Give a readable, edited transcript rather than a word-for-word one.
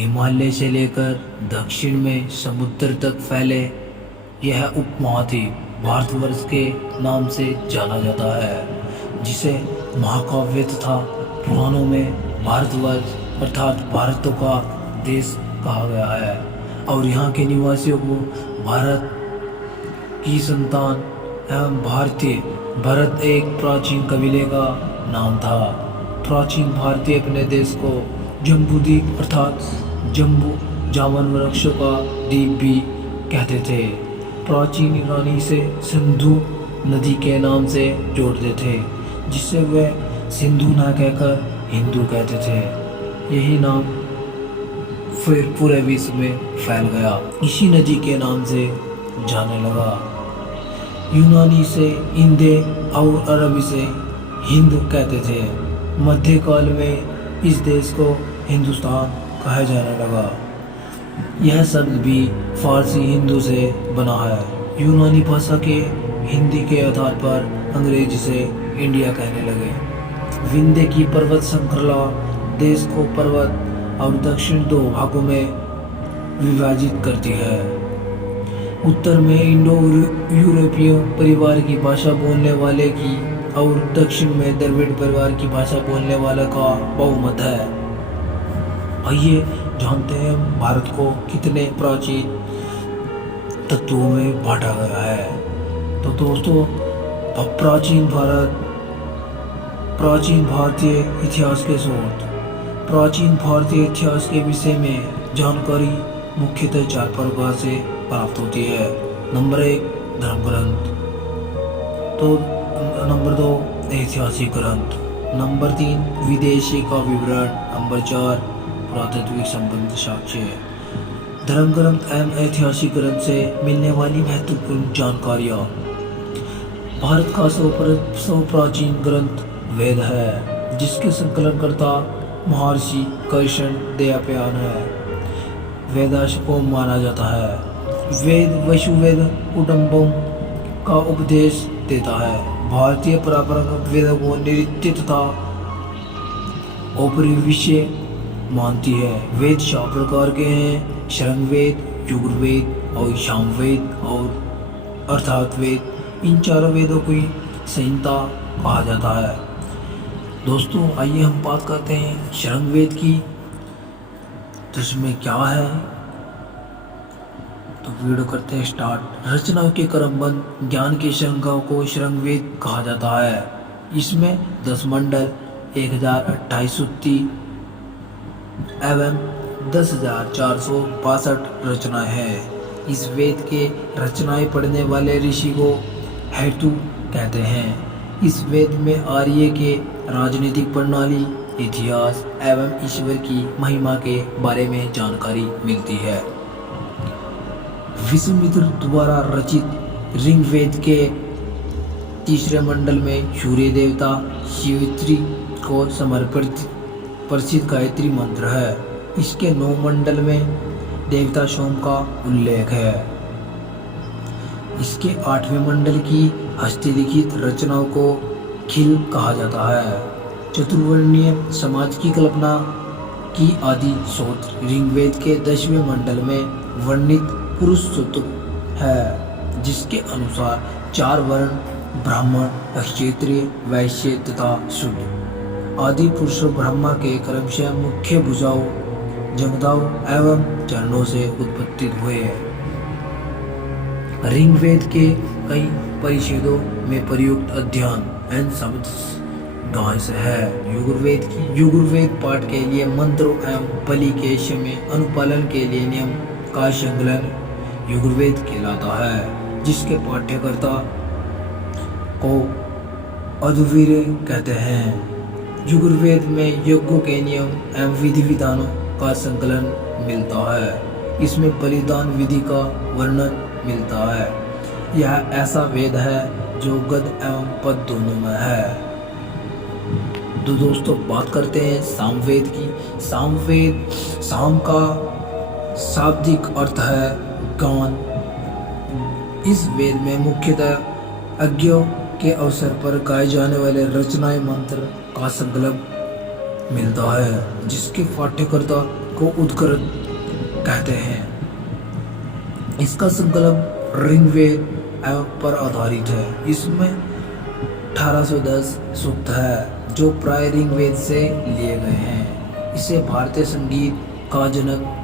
हिमालय से लेकर दक्षिण में समुद्र तक फैले यह उपमहाद्वीप भारतवर्ष के नाम से जाना जाता है, जिसे महाकाव्य तथा पुराणों में भारतवर्ष अर्थात भारतों का देश कहा गया है और यहाँ के निवासियों को भारत की संतान एवं भारतीय भरत एक प्राचीन कबीले का नाम था। प्राचीन भारतीय अपने देश को जम्बूद्वीप अर्थात जम्बू जावन वृक्षों का द्वीप भी कहते थे। प्राचीन ईरानी इसे सिंधु नदी के नाम से जोड़ते थे, जिससे वे सिंधु न कहकर हिंदू कहते थे। यही नाम फिर पूरे विश्व में फैल गया, इसी नदी के नाम से जाने लगा। यूनानी से इंदे और अरबी से हिंद कहते थे। मध्यकाल में इस देश को हिंदुस्तान कहा जाने लगा। यह शब्द भी फारसी हिंदू से बना है। यूनानी भाषा के हिंदी के आधार पर अंग्रेजी से इंडिया कहने लगे। विंध्य की पर्वत श्रृंखला देश को पर्वत और दक्षिण दो भागों में विभाजित करती है। उत्तर में इंडो यूरोपीय परिवार की भाषा बोलने वाले की और दक्षिण में द्रविड़ परिवार की भाषा बोलने वाले का बहुमत है। आइए जानते हैं भारत को कितने प्राचीन तत्वों में बांटा गया है। तो दोस्तों, अब प्राचीन भारतीय इतिहास के शोध। प्राचीन भारतीय इतिहास के विषय में जानकारी मुख्यतः चार प्रकार से प्राप्त होती है। नंबर 1 धर्म ग्रंथ, तो नंबर 2 ऐतिहासिक ग्रंथ, नंबर 3 विदेशी का विवरण, नंबर 4 पुरातात्विक संबंध साक्ष्य। धर्म ग्रंथ एवं ऐतिहासिक ग्रंथ से मिलने वाली महत्वपूर्ण जानकारियाँ। भारत का सर्व प्राचीन ग्रंथ वेद है, जिसके संकलनकर्ता महर्षि कर्षण देवयान है। वेदाश को माना जाता है। वेद वसुवेद कुटुंबम का उपदेश देता है। भारतीय परंपरागत वेदों को नृत्य तथा अपरिविषय मानती है। वेद 4 प्रकार के हैं: शृंगवेद, यजुर्वेद और सामवेद और अर्थार्थवेद। इन चारों वेदों की संहिता कहा जाता है। दोस्तों, आइए हम बात करते हैं शृंगवेद की। तो इसमें क्या है, तो वीडियो करते हैं स्टार्ट। रचनाओं के क्रमबद्ध ज्ञान की श्रृंखला को शृंगवेद कहा जाता है। इसमें 10 मंडल, 1028 सूक्ति एवं 10,462 रचनाएं हैं। इस वेद के रचनाएं पढ़ने वाले ऋषि को हेतु कहते हैं। इस वेद में आर्य के राजनीतिक प्रणाली, इतिहास एवं ईश्वर की महिमा के बारे में जानकारी मिलती है। विश्वामित्र द्वारा रचित ऋग्वेद के 3 मंडल में सूर्य देवता शिवत्री को समर्पित प्रसिद्ध गायत्री मंत्र है। इसके 9 मंडल में देवता सोम का उल्लेख है। इसके 8वें मंडल की हस्तलिखित रचनाओं को खिल कहा जाता है। चतुर्वर्णीय समाज की कल्पना की आदि स्रोत ऋग्वेद के 10वें मंडल में वर्णित पुरुष सूक्त है, जिसके अनुसार 4 वर्ण ब्राह्मण, क्षत्रिय, वैश्य तथा शूद्र आदि पुरुष ब्रह्मा के क्रमशः मुख्य भुजाओं, जंगदाओं एवं चरणों से उत्पत्ति हुए। ऋग्वेद के कई परिच्छेदों में प्रयुक्त अध्ययन एवं शब्द गांस है। यजुर्वेद पाठ के लिए मंत्रों एवं बलि के समय अनुपालन के लिए नियम का संकलन यजुर्वेद कहलाता है, जिसके पाठ्यकर्ता को अद्वितीय कहते हैं। यजुर्वेद में यज्ञों के नियम एवं विधि विधानों का संकलन मिलता है। इसमें बलिदान विधि का वर्णन मिलता है। यह ऐसा वेद है जो गद एवं पद दोनों में है। तो दोस्तों, बात करते हैं सामवेद की। साम का शाब्दिक अर्थ है गान। इस वेद में मुख्यतः यज्ञों के अवसर पर गाए जाने वाले रचनाएं मंत्र का संकलन मिलता है, जिसके पाठ्यकर्ता को उद्गीत कहते हैं। इसका संकल्प ऋग्वेद पर आधारित है। इसमें 1810 सूक्त है जो प्राय ऋग्वेद से लिए गए हैं। इसे भारतीय संगीत का जनक